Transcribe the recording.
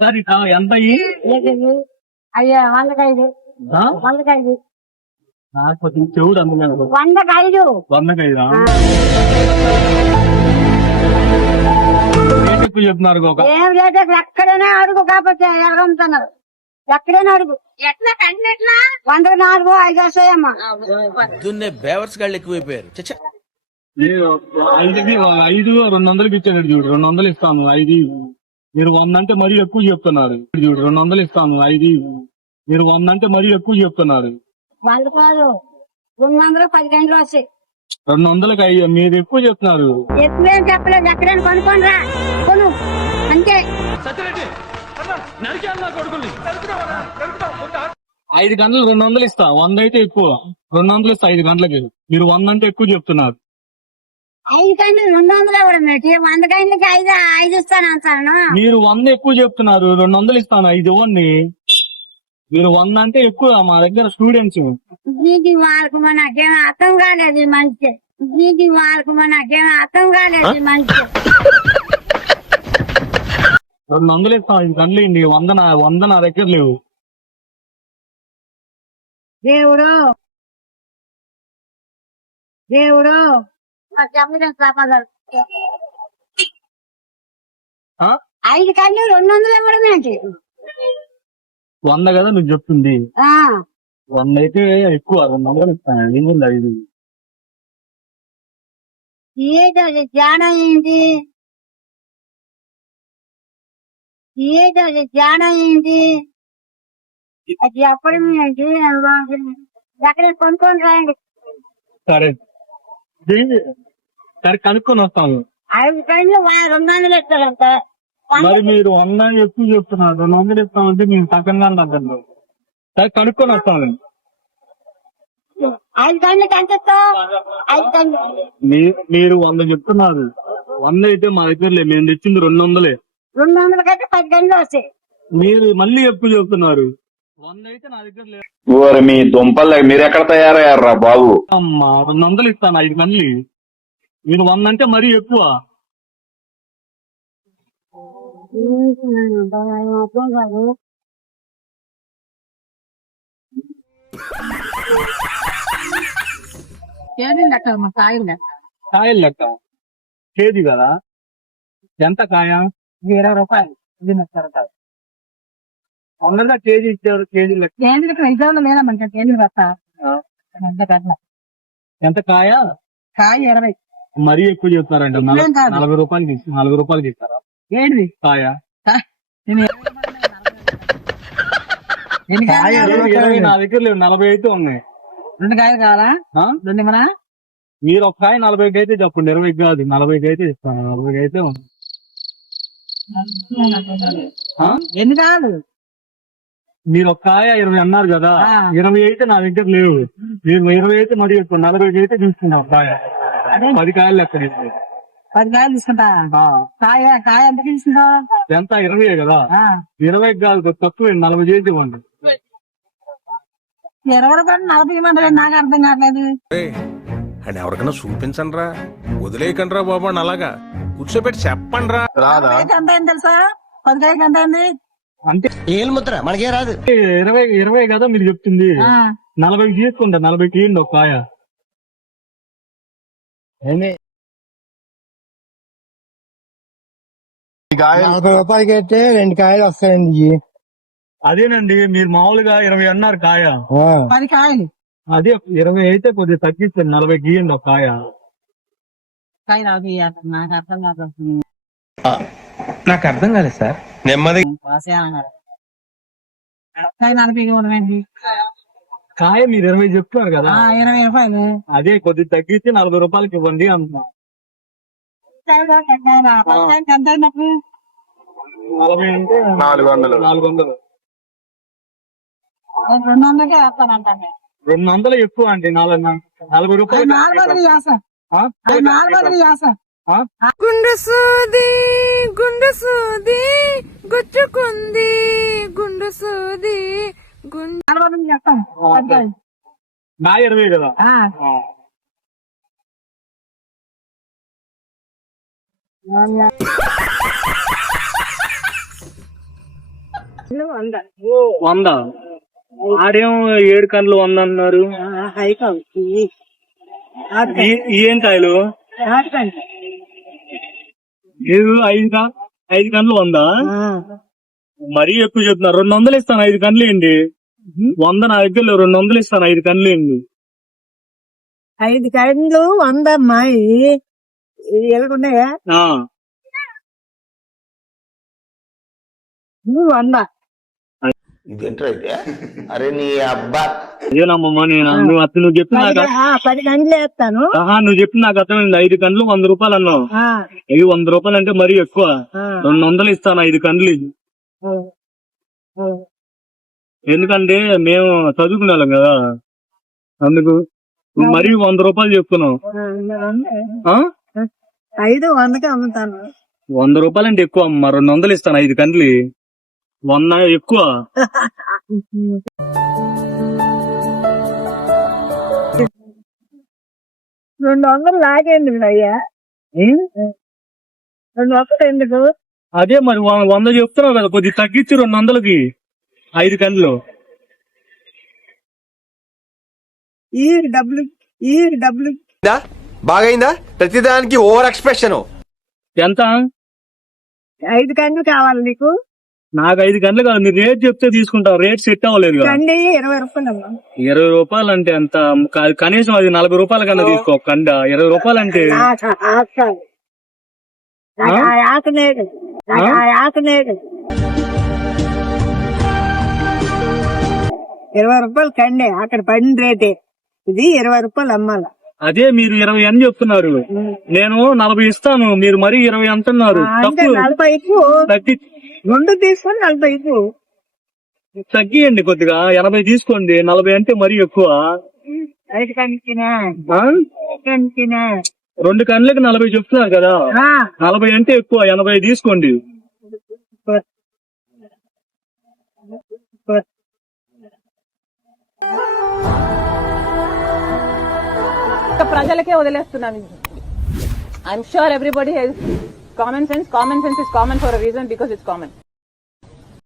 Sir ఇట్లా ఎంత అయ్యి అయ్యా 105 105 కొంచెం చెవుడు అందుకని 105 105 రేట్ ఎక్కువ చెప్తున్నారు ఒక ఏం లేదు ఎక్కడైనా అడుగు కాకపోతే ఎవరమ్ముతున్నారు ఎక్కడైనా అడుగు ఎట్లా కండి ఎట్లా 104 5 వస్తాయమ్మా దున్నే బేవర్స్ గాళ్ళు ఎక్కువైపోయారు చచ్చా 5కి 200కి ఇచ్చాడు చూడు 200 ఇస్తాను 5 మీరు 100 అంటే మరీ ఎక్కువ చెప్తున్నారు చూడు 200 ఇస్తాను 5 మీరు 100 అంటే మరీ ఎక్కువ చెప్తున్నారు 100 కాదు 200 10 గంటలు వస్తాయి 200కి అయ్యా మీరు ఎక్కువ చెప్తున్నారు ఎక్కువేం చెప్పలేదు ఎక్కడైనా కొనుక్కొని రా కొను అంతే 5 గంటలు 200 ఇస్తా 100 అయితే ఎక్కువ 200 ఇస్తా 5 గంటలకి మీరు 100 అంటే ఎక్కువ చెప్తున్నారు 5 గంటలు 200 ఇవ్వడం ఏంటి 100 గంటలకి 5 ఇస్తాను అంటాను మీరు 100 ఎక్కువ చెప్తున్నారు 200 ఇస్తాను 5 ఇవ్వండి మీరు 100 అంటే ఎక్కువ మా దగ్గర స్టూడెంట్స్ నీటి వాళ్ళకు నాకేం అర్థం కాలేదు ఈ మనిషి నీటి వాళ్ళకు నాకేం అర్థం కాలేదు ఈ మనిషి 200 ఇస్తాం 5 గంటలు ఇండి 100 నా దగ్గర లేవు దేవుడు దేవుడు నాకు చెప్పలేదు ప్రమాదాలు 5 కళ్ళు 200 ఇవ్వడం ఏంటి 100 కదా నువ్వు చెప్తుంది 100 అయితే ఎక్కువ 200 ఇస్తాను 5 ఏంటి అది ధ్యానం ఏంటి ఏంటి అది ధ్యానం ఏంటి అది చెప్పడం ఏంటి ఎక్కడ కొనుక్కొని రాయండి సరే సరే కనుక్కొని వస్తాను 5 కళ్ళు 200 ఇస్తారంట మరి మీరు 100 ఎక్కువ చెప్తున్నారు 200 ఇస్తామంటే మేము సగంగా దగ్గర సరే కనుక్కొని వస్తాను 5 కళ్ళకి ఎంత ఇస్తావు 5 కళ్ళు మీరు 100 చెప్తున్నారు 100 అయితే మా దగ్గర లేదు మేము తెచ్చింది 200 200 కంటే 10 గంటలు వస్తాయి మీరు మళ్ళీ ఎక్కువ చెప్తున్నారు 100 అయితే నా దగ్గర లేదు ఓరి మీ దుంపలు మీరు ఎక్కడ తయారయ్యారా బాబు అమ్మా 200 ఇస్తాను 5 గంటలు మీరు 100 అంటే మరీ ఎక్కువ కాయలు లెక్క కేజీ కదా ఎంత కాయ 20 రూపాయలు ఇది 30 100 కేజీ ఇచ్చారు కేజీ లెక్క కేంద్రీకి నిజంలో లేదా మనకి కేంద్ర వస్తా ఎంత కాయ కాయ 20 మరీ ఎక్కువ చెప్తారంట 40 రూపాయలకి ఇస్తారా ఏంటిది కాయ కాయ 20 నా దగ్గర లేవు 40 అయితే ఉన్నాయి 2 కాయలు కావాలా 2 మన మీరు ఒక కాయ 40కి అయితే చెప్పండి 20 కాదు 40కి అయితే ఇస్తాను 40కి అయితే ఉంది ఎన్ని కాదు మీరు ఒక కాయ 20 అన్నారు కదా 20 అయితే నా దగ్గర లేవు మీరు 20 అయితే మరి 40కి అయితే తీసుకున్నాం కాయ 10 కాయలు లెక్క 10 కాయలు తీసుకుంటా కాయ కాయ ఎంత తీసుకుంటావు ఎంత 20 కదా 20 కాదు తక్కువ 40 చేసి ఇవ్వండి 20 రూపాయలు 40 ఇవ్వండి నాకు అర్థం కావట్లేదు అని ఎవరికైనా చూపించండి రా వదిలేయకండి రా బాబు అని అలాగా కూర్చోబెట్టి చెప్పండి రా ఎంత అయింది తెలుసా 10 కాయకి ఎంత అయింది అంటే ఏలు ముద్ర మనకే రాదు 20 కదా మీరు చెప్తుంది 40 తీసుకుంటా 40కి ఇవ్వండి ఒక కాయ 40 రూపాయలకి అయితే 2 కాయలు వస్తాయండి అదేనండి మీరు మామూలుగా 20 అన్నారు కాయ 10 కాయలు అదే 20 అయితే కొద్దిగా తగ్గిస్తుంది 40కి ఇవ్వండి ఒక కాయ కాయ రాదు నాకు అర్థం కాదు నాకు అర్థం కాలేదు సార్ నెమ్మది కాయ 40 ఇవ్వడం ఏంటి కాయ మీరు 20 చెప్తున్నారు కదా 20 రూపాయలు అదే కొద్దిగా తగ్గించి 40 రూపాయలకి ఇవ్వండి అంటున్నా 10 కాయకి ఎంత అయింది నాకు 40 అంటే 400 200కే వేస్తానంట 200 ఎక్కువ అండి 40 రూపాయలు 400 చేస్తా 400 చేస్తా గుండె సూది గుచ్చుకుంది గుండె సూది 400 చేస్తాను నా 20 కదా 100. ఆడేం 7 కన్నులు 100 అన్నారు. ఏం కాయలు ఏడు 5 కన్నులు 100. మరీ ఎక్కువ చెప్తున్నారు. 200 ఇస్తాను 5 కన్నులు ఏంటి? 100 నా దగ్గర 200 ఇస్తాను 5 కన్నులు ఏంటి? 5 కళ్ళు 100 అమ్మాయి ఎలాగున్నాయా? 100. ఇదేంటైతే అరే నీ అబ్బా అదేనమ్మా నేను నువ్వు చెప్పి నాకు 10 గంటలు వేస్తాను. నువ్వు చెప్పి నాకు అర్థమైంది. 5 కన్నులు 100 రూపాయలు అన్నావు. ఇవి 100 రూపాయలు అంటే మరీ ఎక్కువ. 200 ఇస్తాను 5 కన్నులు. ఎందుకంటే మేము చదువుకునే వాళ్ళం కదా, అందుకు మరీ 100 రూపాయలు చెప్తున్నావు. 500కి అమ్ముతాను. 100 రూపాయలు అంటే ఎక్కువ అమ్మా. 200 ఇస్తాను 5 కన్నులు. 100 ఎక్కువ. 200 లాగేయండి అయ్యా. 200 ఎందుకు? అదే మరి 100 చెప్తున్నావు కదా, కొద్దిగా తగ్గించి 200కి 5 కన్నులు. ఈ డబ్బులు బాగైందా? ప్రతిదానికి ఓవర్ ఎక్స్ప్రెషన్. ఎంత? 5 కన్ను కావాలి నీకు? నాకు 5 కన్నులు కాదు. మీరు రేట్ చెప్తే తీసుకుంటాం. రేట్ సెట్ అవ్వలేదు. కండి 20 రూపాయలు అమ్మా. 20 రూపాయలు అంటే ఎంత? కనీసం అది 40 రూపాయల కన్నా తీసుకో. కండ 20 రూపాయలు అంటే ఆకలేదు. 20 రూపాయలు కండి. అక్కడ పడిన రేటే ఇది. 20 రూపాయలు అమ్మాల. అదే మీరు 20 అని చెప్తున్నారు. నేను 40 ఇస్తాను. మీరు మరీ 20 అంటున్నారు. అంటే 40 2 తీసుకొని 40 తగ్గియండి కొద్దిగా. 80 తీసుకోండి. 40 అంటే మరీ ఎక్కువ. 5 కన్నుకినా? 2 కన్నులకి 40 చెప్తున్నారు కదా. 40 అంటే ఎక్కువ. 80 తీసుకోండి. ప్రజలకే వదిలేస్తున్నాను. I'm sure everybody has common sense. Common sense is common for a reason, because it's common.